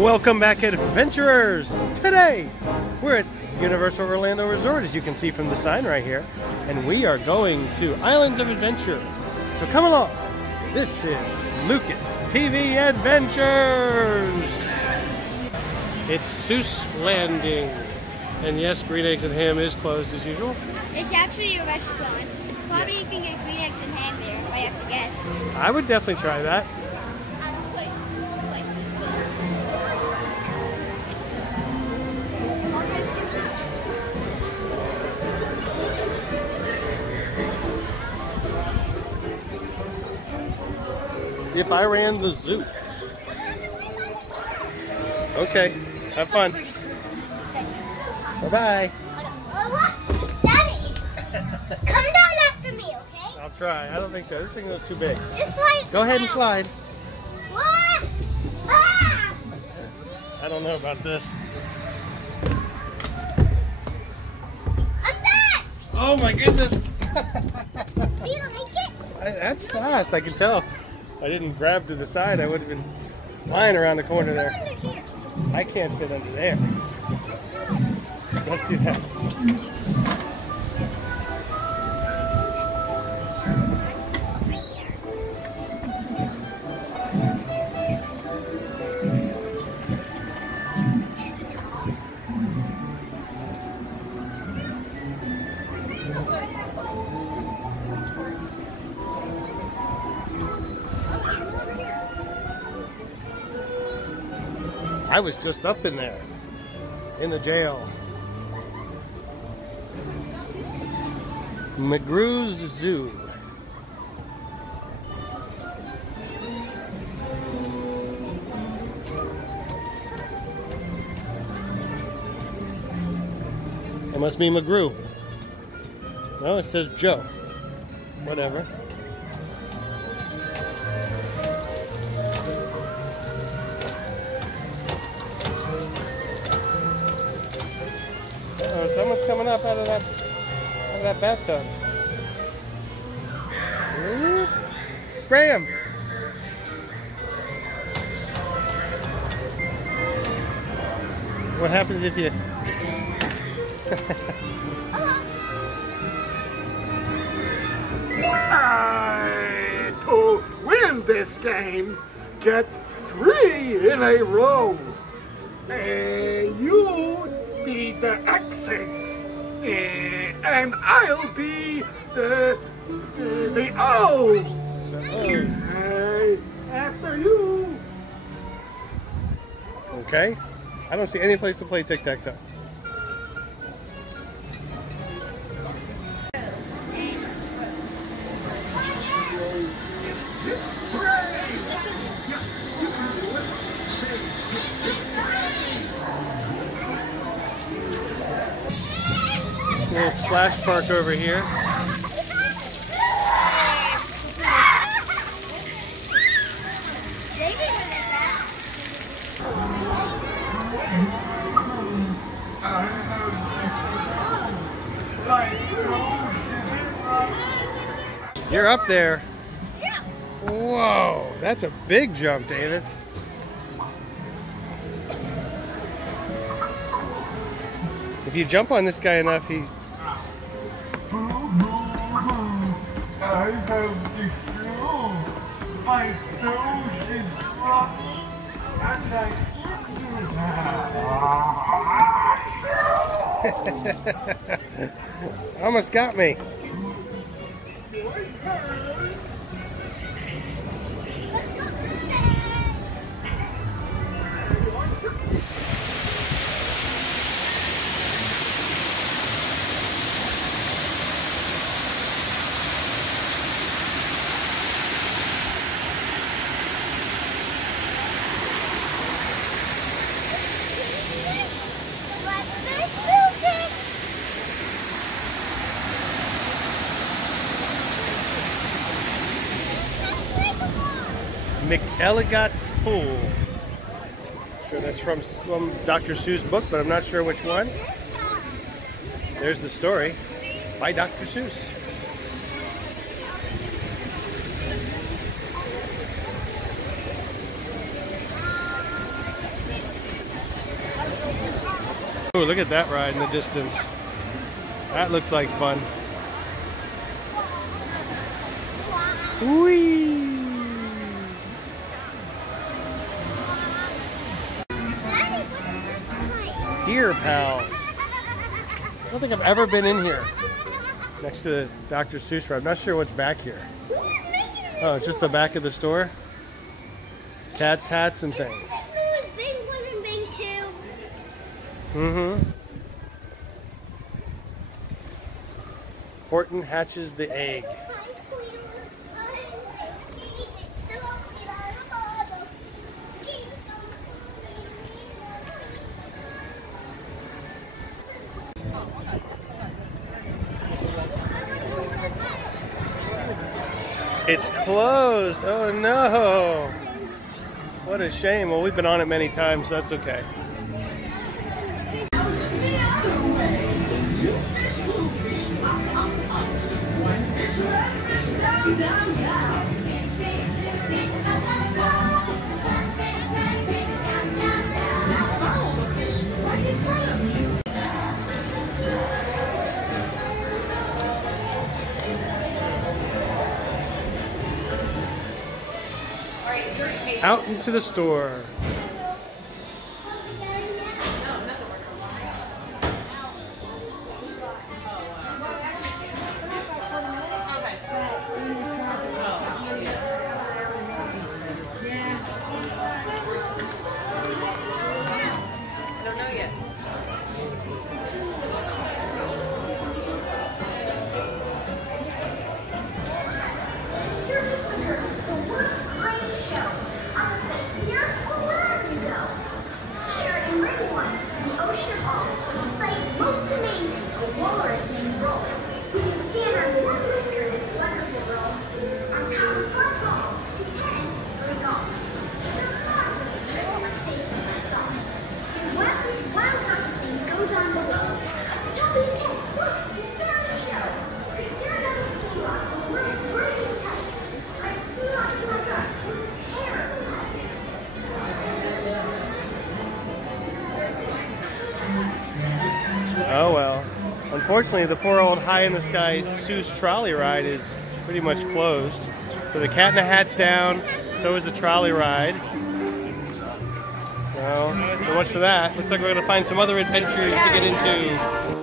Welcome back, adventurers! Today, we're at Universal Orlando Resort, as you can see from the sign right here, and we are going to Islands of Adventure. So come along. This is Lucas TV Adventures. It's Suess Landing, and yes, green eggs and ham is closed as usual. It's actually a restaurant. Probably you can get green eggs and ham there, if I have to guess. I would definitely try that. If I ran the zoo. Okay, have fun. Bye-bye. Daddy, come down after me, okay? I'll try. I don't think so. This thing was too big. Just slide. Go ahead and slide. What? Ah! I don't know about this. I'm done. Oh my goodness. Do you like it? That's fast, I can tell. I didn't grab to the side, I would have been flying around the corner there. Under here. I can't fit under there. Let's do that. I was just up in there, in the jail. McGrew's Zoo. It must be McGrew. No, it says Joe. Whatever. Uh-oh, someone's coming up out of that bathtub. Ooh. Spray him. What happens if you... To win this game, get 3 in a row. You be the X's, and I'll be the O's. After you. Okay. I don't see any place to play tic-tac-toe. Little splash park over here. You're up there. Whoa, that's a big jump, David. If you jump on this guy enough, he's... I have the shoe. My shoe is rotten, and I Almost got me. McElligot's Pool. Sure, that's from some Dr. Seuss book, but I'm not sure which one. There's the story by Dr. Seuss. Oh, look at that ride in the distance. That looks like fun. Whee! Daddy, what is this place? Deer Pals. I don't think I've ever been in here. Next to Dr. Seuss ride. I'm not sure what's back here. Oh, it's just the back of the store? Cats, hats, and things. Big 1 and Big 2. Mm-hmm. Horton hatches the egg. It's closed. Oh no. What a shame. Well, we've been on it many times, so that's okay. Out into the store. Oh well. Unfortunately, the poor old high-in-the-sky Seuss trolley ride is pretty much closed. So the Cat in the Hat's down, so is the trolley ride. So much for that. Looks like we're going to find some other adventures to get into.